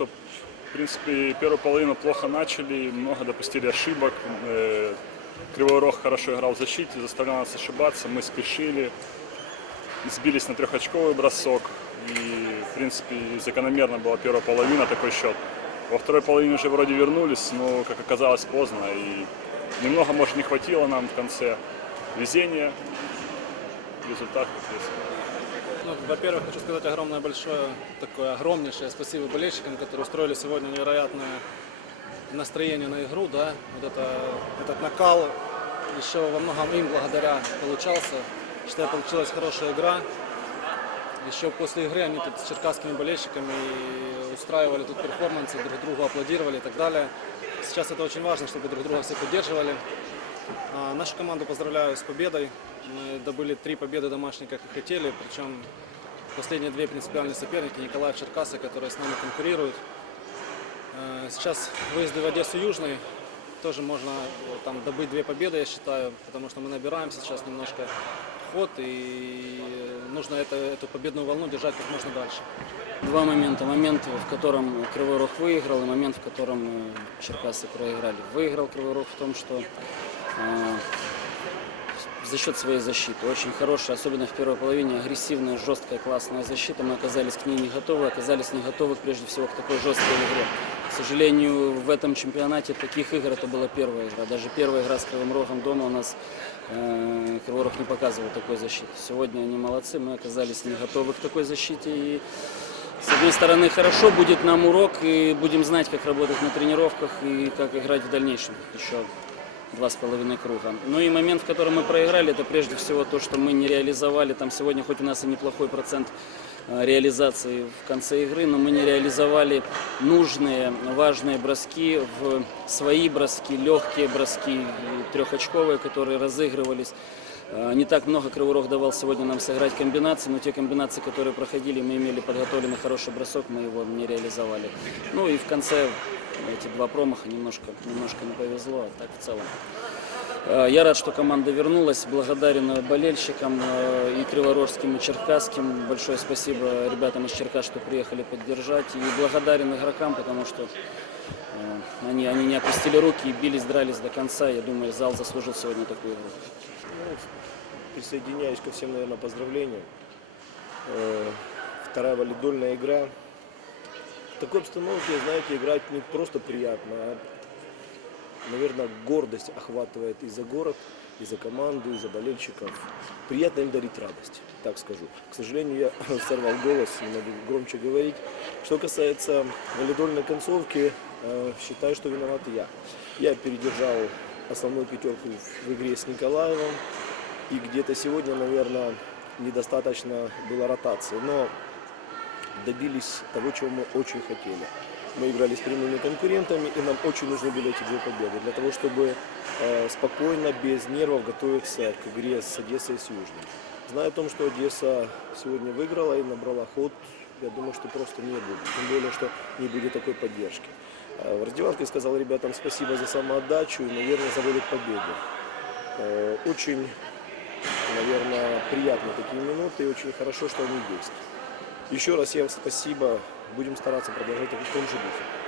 что, в принципе, первую половину плохо начали, много допустили ошибок. Э, Кривой Рог хорошо играл в защите, заставлял нас ошибаться, мы спешили, сбились на трехочковый бросок. И, в принципе, закономерно была первая половина, такой счет. Во второй половине уже вроде вернулись, но, как оказалось, поздно. И немного, может, не хватило нам в конце везения. Результат, как есть. Ну, во-первых, хочу сказать огромное большое, такое огромнейшее спасибо болельщикам, которые устроили сегодня невероятное настроение на игру, да, вот это, этот накал еще во многом им благодаря получался. Считаю, получилась хорошая игра. Еще после игры они тут с черкасскими болельщиками устраивали тут перформансы, друг другу аплодировали и так далее. Сейчас это очень важно, чтобы друг друга все поддерживали. А, Нашу команду поздравляю с победой. Мы добыли три победы домашние, как и хотели. Причем последние две принципиальные соперники Николаев Черкасы, которые с нами конкурируют. Э, Сейчас выезды в Одессу Южный. Тоже можно э, там добыть две победы, я считаю, потому что мы набираем сейчас немножко ход и нужно это, эту победную волну держать как можно дальше. Два момента. Момент, в котором Кривой Рог выиграл, и момент, в котором э, Черкасы проиграли. Выиграл Кривой Рог в том, что за счет своей защиты. Очень хорошая, особенно в первой половине, агрессивная, жесткая, классная защита. Мы оказались к ней не готовы, оказались не готовы прежде всего к такой жесткой игре. К сожалению, в этом чемпионате таких игр это была первая игра. Даже первая игра с Кривым Рогом дома у нас э, Кривой не показывал такой защиты. Сегодня они молодцы, мы оказались не готовы к такой защите. И с одной стороны, хорошо будет нам урок, и будем знать, как работать на тренировках и как играть в дальнейшем. Еще два с половиной круга. Ну и момент, в котором мы проиграли, это прежде всего то, что мы не реализовали. Там сегодня хоть у нас и неплохой процент реализации в конце игры, но мы не реализовали нужные, важные броски в свои броски, легкие броски, трехочковые, которые разыгрывались. Э, Не так много Кривой Рог давал сегодня нам сыграть комбинации, но те комбинации, которые проходили, мы имели подготовленный хороший бросок, мы его не реализовали. Ну и в конце эти два промаха немножко, немножко не повезло, а так в целом. Э, Я рад, что команда вернулась, благодарен э, болельщикам э, и Криворожским, и Черкасским. Большое спасибо ребятам из Черкас, что приехали поддержать. И благодарен игрокам, потому что они, они не опустили руки и бились, дрались до конца. Я думаю, зал заслужил сегодня такую игру. Ну, присоединяюсь ко всем, наверное, поздравлениям. Вторая валидольная игра. В такой обстановке, знаете, играть не просто приятно, а, наверное, гордость охватывает и за город, и за команду, и за болельщиков. Приятно им дарить радость, так скажу. К сожалению, я сорвал голос, не могу громче говорить. Что касается валидольной концовки, э, считаю, что виноват я. Я передержал основную пятерку в игре с Николаевым. И где-то сегодня, наверное, недостаточно было ротации. Но добились того, чего мы очень хотели. Мы играли с прямыми конкурентами, и нам очень нужны были эти две победы для того, чтобы э, спокойно, без нервов готовиться к игре с Одессой и с Южным. Зная о том, что Одесса сегодня выиграла и набрала ход, я думаю, что просто не будет. Тем более, что не будет такой поддержки. Э, В раздевалке сказал ребятам спасибо за самоотдачу и, наверное, за волю к победе. Э, Очень, наверное, приятно такие минуты и очень хорошо, что они есть. Еще раз всем спасибо. Будем стараться продолжать в том же духе.